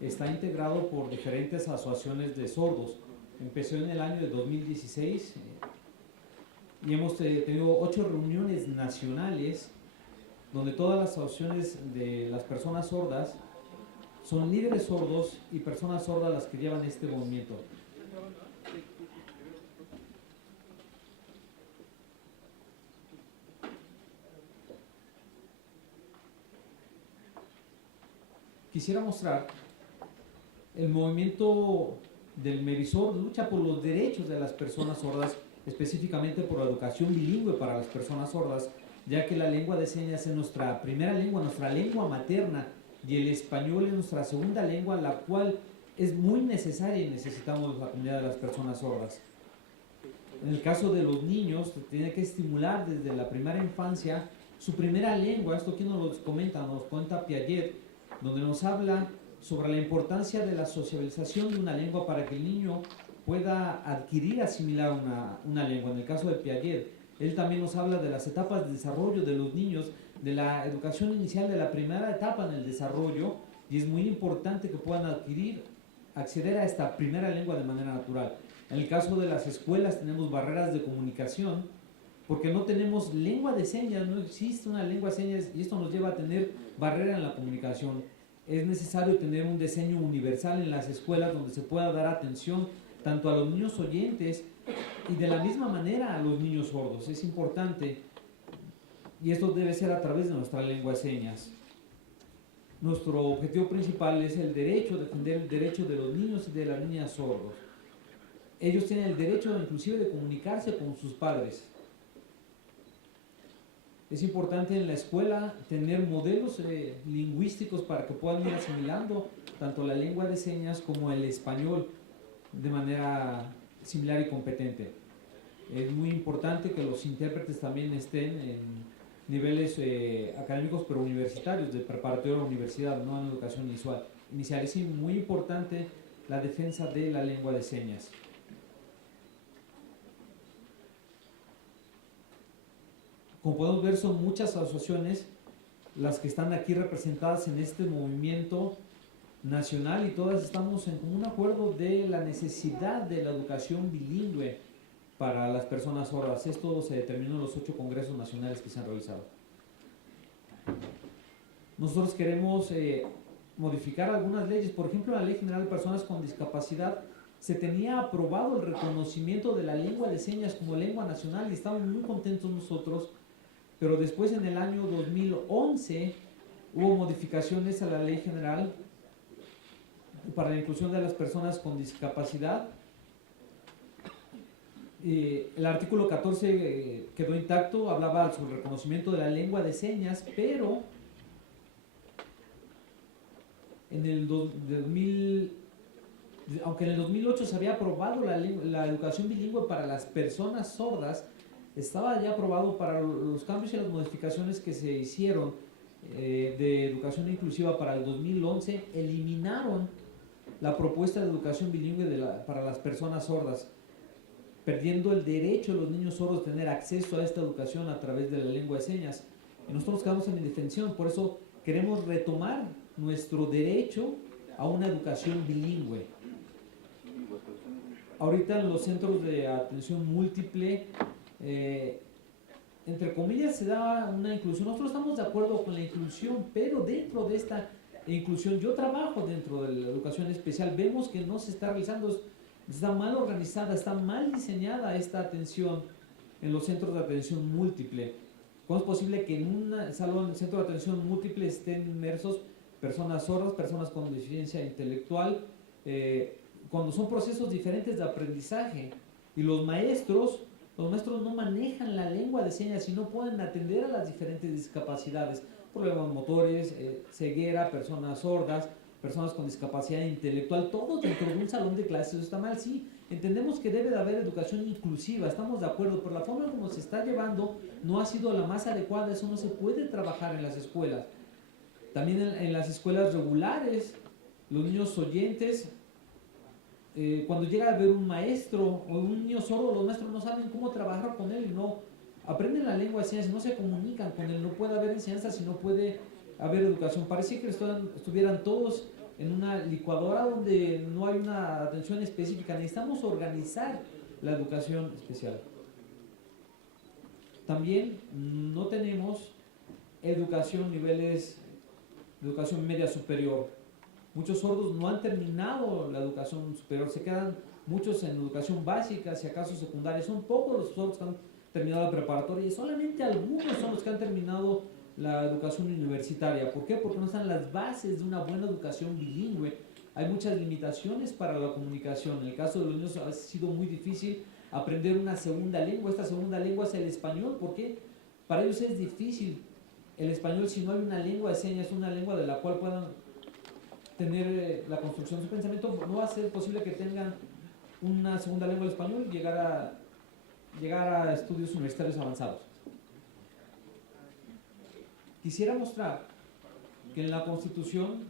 está integrado por diferentes asociaciones de sordos. Empezó en el año de 2016 y hemos tenido 8 reuniones nacionales donde todas las asociaciones de las personas sordas son líderes sordos y personas sordas las que llevan este movimiento. Quisiera mostrar el movimiento del Mevisor, lucha por los derechos de las personas sordas, específicamente por la educación bilingüe para las personas sordas, ya que la lengua de señas es nuestra primera lengua, nuestra lengua materna, y el español es nuestra segunda lengua, la cual es muy necesaria y necesitamos la comunidad de las personas sordas. En el caso de los niños, se tiene que estimular desde la primera infancia su primera lengua. Esto aquí nos cuenta Piaget, donde nos habla sobre la importancia de la socialización de una lengua para que el niño pueda adquirir, asimilar una lengua. En el caso de Piaget, él también nos habla de las etapas de desarrollo de los niños, de la educación inicial, de la primera etapa en el desarrollo, y es muy importante que puedan acceder a esta primera lengua de manera natural. En el caso de las escuelas tenemos barreras de comunicación, porque no tenemos lengua de señas, no existe una lengua de señas, y esto nos lleva a tener barrera en la comunicación. Es necesario tener un diseño universal en las escuelas donde se pueda dar atención tanto a los niños oyentes y de la misma manera a los niños sordos. Es importante, y esto debe ser a través de nuestra lengua de señas. Nuestro objetivo principal es el derecho, defender el derecho de los niños y de las niñas sordos. Ellos tienen el derecho inclusive de comunicarse con sus padres. Es importante en la escuela tener modelos lingüísticos para que puedan ir asimilando tanto la lengua de señas como el español de manera similar y competente. Es muy importante que los intérpretes también estén en niveles académicos pero universitarios, de preparatoria a universidad, no en educación inicial. Es muy importante la defensa de la lengua de señas. Como podemos ver, son muchas asociaciones las que están aquí representadas en este movimiento nacional y todas estamos en común acuerdo de la necesidad de la educación bilingüe para las personas sordas. Esto se determinó en los 8 congresos nacionales que se han realizado. Nosotros queremos modificar algunas leyes. Por ejemplo, la Ley General de Personas con Discapacidad se tenía aprobado el reconocimiento de la lengua de señas como lengua nacional y estábamos muy contentos nosotros, pero después en el año 2011 hubo modificaciones a la Ley General para la inclusión de las personas con discapacidad. El artículo 14 quedó intacto, hablaba sobre el reconocimiento de la lengua de señas, pero en el 2000, aunque en el 2008 se había aprobado la educación bilingüe para las personas sordas, estaba ya aprobado para los cambios y las modificaciones que se hicieron de educación inclusiva para el 2011, eliminaron la propuesta de educación bilingüe para las personas sordas, perdiendo el derecho de los niños sordos de tener acceso a esta educación a través de la lengua de señas. Y nosotros quedamos en indefensión, por eso queremos retomar nuestro derecho a una educación bilingüe. Ahorita en los centros de atención múltiple, entre comillas, se da una inclusión. Nosotros estamos de acuerdo con la inclusión, pero dentro de esta inclusión, yo trabajo dentro de la educación especial, vemos que no se está realizando, está mal organizada, está mal diseñada esta atención en los centros de atención múltiple. ¿Cómo es posible que en un salón, centro de atención múltiple estén inmersos personas sordas, personas con deficiencia intelectual, cuando son procesos diferentes de aprendizaje? Y los maestros no manejan la lengua de señas y no pueden atender a las diferentes discapacidades, problemas motores, ceguera, personas sordas, personas con discapacidad intelectual, todo dentro de un salón de clases. ¿Eso está mal? Sí, entendemos que debe de haber educación inclusiva, estamos de acuerdo, pero la forma como se está llevando no ha sido la más adecuada. Eso no se puede trabajar en las escuelas. También en las escuelas regulares, los niños oyentes, cuando llega a ver un maestro o un niño sordo, los maestros no saben cómo trabajar con él, no aprenden la lengua de señas, no se comunican con él, no puede haber enseñanza si no puede haber educación. Parece que estuvieran todos en una licuadora donde no hay una atención específica. Necesitamos organizar la educación especial. También no tenemos niveles de educación media superior. Muchos sordos no han terminado la educación superior, se quedan muchos en educación básica, si acaso secundaria. Son pocos los sordos que han terminado la preparatoria y solamente algunos son los que han terminado la educación universitaria. ¿Por qué? Porque no están las bases de una buena educación bilingüe. Hay muchas limitaciones para la comunicación. En el caso de los niños ha sido muy difícil aprender una segunda lengua. Esta segunda lengua es el español. ¿Por qué? Para ellos es difícil el español si no hay una lengua de señas, una lengua de la cual puedan tener la construcción de su pensamiento. No va a ser posible que tengan una segunda lengua del español y llegar a estudios universitarios avanzados. Quisiera mostrar que en la Constitución,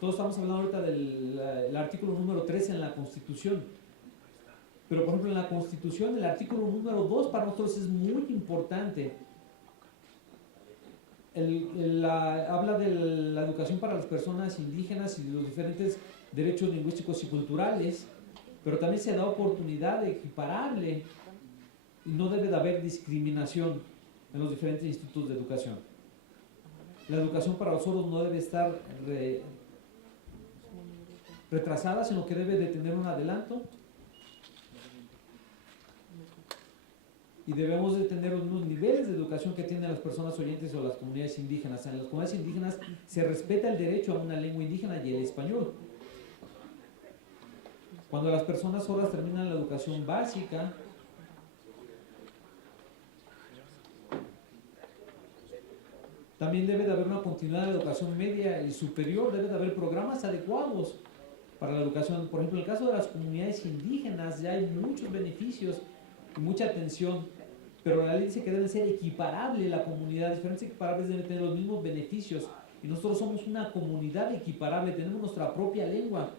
todos estamos hablando ahorita del artículo número 3 en la Constitución, pero por ejemplo en la Constitución el artículo número 2 para nosotros es muy importante. Habla de la educación para las personas indígenas y de los diferentes derechos lingüísticos y culturales, pero también se da oportunidad de equiparable y no debe de haber discriminación en los diferentes institutos de educación. La educación para los sordos no debe estar retrasada, sino que debe de tener un adelanto y debemos de tener los mismos niveles de educación que tienen las personas oyentes o las comunidades indígenas. En las comunidades indígenas se respeta el derecho a una lengua indígena y el español. Cuando las personas sordas terminan la educación básica, también debe de haber una continuidad de educación media y superior, debe de haber programas adecuados para la educación. Por ejemplo, en el caso de las comunidades indígenas ya hay muchos beneficios y mucha atención, pero la ley dice que debe ser equiparable la comunidad, diferentes equiparables deben tener los mismos beneficios y nosotros somos una comunidad equiparable, tenemos nuestra propia lengua,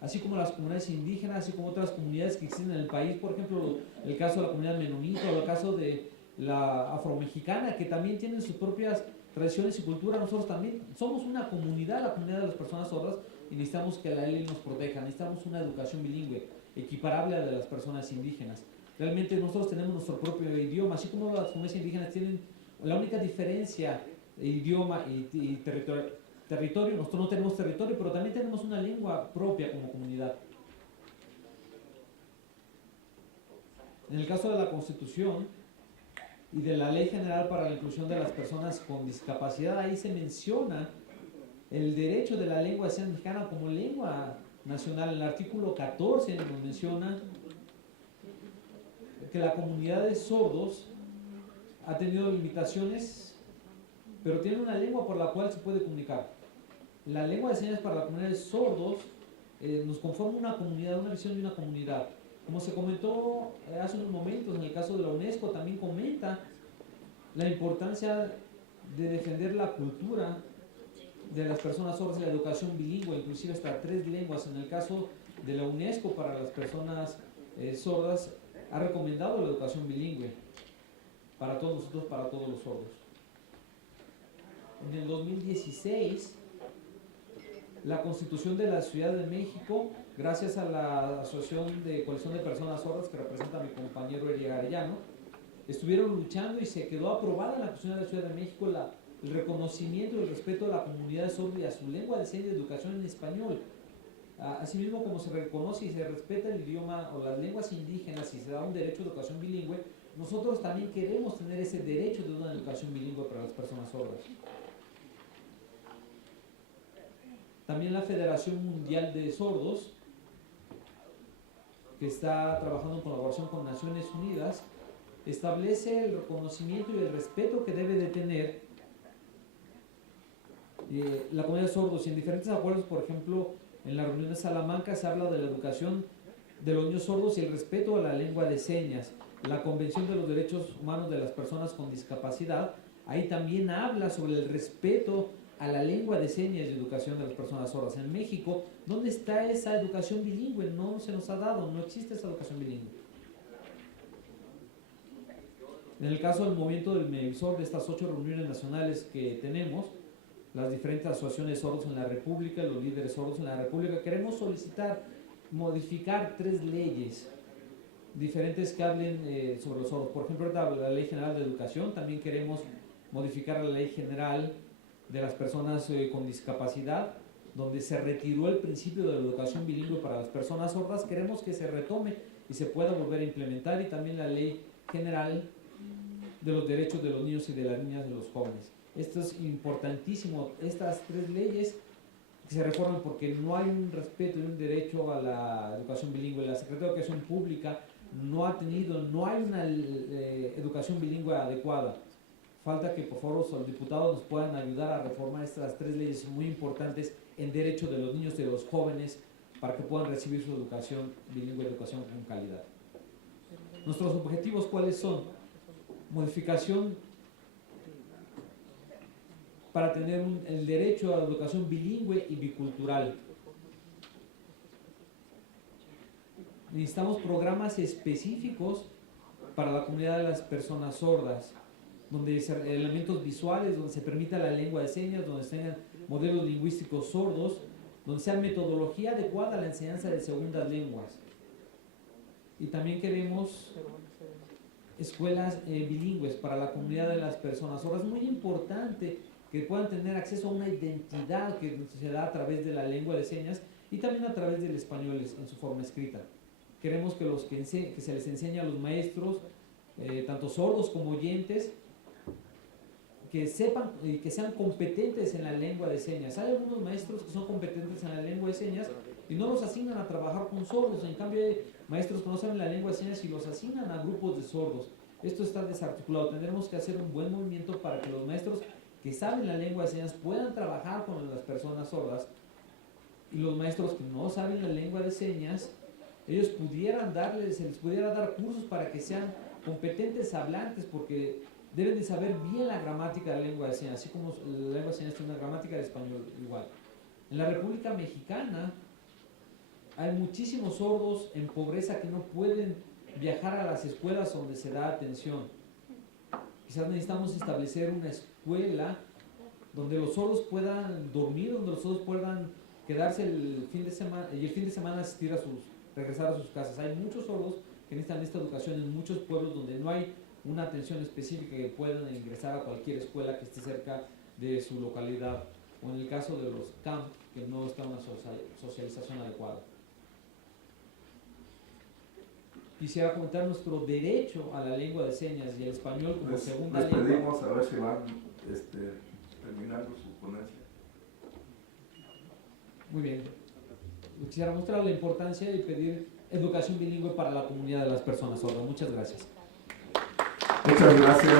así como las comunidades indígenas, así como otras comunidades que existen en el país, por ejemplo, el caso de la comunidad menonita o el caso de la afromexicana, que también tienen sus propias tradiciones y cultura. Nosotros también somos una comunidad, la comunidad de las personas sordas, y necesitamos que la ley nos proteja, necesitamos una educación bilingüe, equiparable a la de las personas indígenas. Realmente nosotros tenemos nuestro propio idioma, así como las comunidades indígenas tienen la única diferencia de idioma y territorio, nosotros no tenemos territorio, pero también tenemos una lengua propia como comunidad. En el caso de la Constitución y de la Ley General para la Inclusión de las Personas con Discapacidad, ahí se menciona el derecho de la lengua de señas mexicana como lengua nacional. En el artículo 14 nos menciona que la comunidad de sordos ha tenido limitaciones, pero tiene una lengua por la cual se puede comunicar. La lengua de señas para la comunidad de sordos nos conforma una comunidad, una visión de una comunidad. Como se comentó hace unos momentos, en el caso de la UNESCO también comenta la importancia de defender la cultura de las personas sordas y la educación bilingüe, inclusive hasta 3 lenguas. En el caso de la UNESCO para las personas sordas, ha recomendado la educación bilingüe para todos nosotros, para todos los sordos. En el 2016, la Constitución de la Ciudad de México, gracias a la Asociación de Coalición de Personas Sordas que representa a mi compañero Eri Arellano, estuvieron luchando y se quedó aprobada en la Constitución de la Ciudad de México el reconocimiento y el respeto a la comunidad sorda y a su lengua de señas de educación en español. Asimismo, como se reconoce y se respeta el idioma o las lenguas indígenas y se da un derecho de educación bilingüe, nosotros también queremos tener ese derecho de una educación bilingüe para las personas sordas. También la Federación Mundial de Sordos, que está trabajando en colaboración con Naciones Unidas, establece el reconocimiento y el respeto que debe de tener la comunidad de sordos. Y en diferentes acuerdos, por ejemplo, en la reunión de Salamanca se habla de la educación de los niños sordos y el respeto a la lengua de señas. La Convención de los Derechos Humanos de las Personas con Discapacidad, ahí también habla sobre el respeto a la lengua de señas y educación de las personas sordas. En México, ¿dónde está esa educación bilingüe? No se nos ha dado, no existe esa educación bilingüe. En el caso del movimiento del MEVISOR, de estas 8 reuniones nacionales que tenemos, las diferentes asociaciones sordos en la República, los líderes sordos en la República, queremos solicitar modificar 3 leyes diferentes que hablen sobre los sordos. Por ejemplo, la Ley General de Educación, también queremos modificar la Ley General de las Personas con Discapacidad, donde se retiró el principio de la educación bilingüe para las personas sordas. Queremos que se retome y se pueda volver a implementar, y también la Ley General de los Derechos de los Niños y de las Niñas, de los jóvenes. Esto es importantísimo, estas 3 leyes que se reforman, porque no hay un respeto y un derecho a la educación bilingüe. La Secretaría de Educación Pública no hay una educación bilingüe adecuada. Falta que por favor los diputados nos puedan ayudar a reformar estas 3 leyes muy importantes en derecho de los niños y de los jóvenes, para que puedan recibir su educación bilingüe, educación con calidad. Nuestros objetivos, ¿cuáles son? Modificación para tener el derecho a la educación bilingüe y bicultural. Necesitamos programas específicos para la comunidad de las personas sordas, donde elementos visuales, donde se permita la lengua de señas, donde se tengan modelos lingüísticos sordos, donde sea metodología adecuada a la enseñanza de segundas lenguas. Y también queremos escuelas bilingües para la comunidad de las personas sordas. Es muy importante que puedan tener acceso a una identidad que se da a través de la lengua de señas y también a través del español en su forma escrita. Queremos que se les enseñe a los maestros, tanto sordos como oyentes, que sepan y que sean competentes en la lengua de señas. Hay algunos maestros que son competentes en la lengua de señas y no los asignan a trabajar con sordos. En cambio, hay maestros que no saben la lengua de señas y los asignan a grupos de sordos. Esto está desarticulado. Tendremos que hacer un buen movimiento para que los maestros que saben la lengua de señas puedan trabajar con las personas sordas, y los maestros que no saben la lengua de señas, ellos se les pudiera dar cursos para que sean competentes hablantes, porque deben de saber bien la gramática de la lengua de señas, así como la lengua de señas tiene una gramática de español igual. En la República Mexicana hay muchísimos sordos en pobreza que no pueden viajar a las escuelas donde se da atención. Quizás necesitamos establecer una escuela donde los sordos puedan dormir, donde los sordos puedan quedarse el fin de semana y el fin de semana regresar a sus casas. Hay muchos sordos que necesitan esta educación en muchos pueblos donde no hay una atención específica, que puedan ingresar a cualquier escuela que esté cerca de su localidad, o en el caso de los CAMP, que no está una socialización adecuada. Quisiera comentar nuestro derecho a la lengua de señas y el español como segunda lengua. Les pedimos a ver si van terminando su ponencia. Muy bien. Quisiera mostrar la importancia de pedir educación bilingüe para la comunidad de las personas sordas. Muchas gracias. Muchas gracias.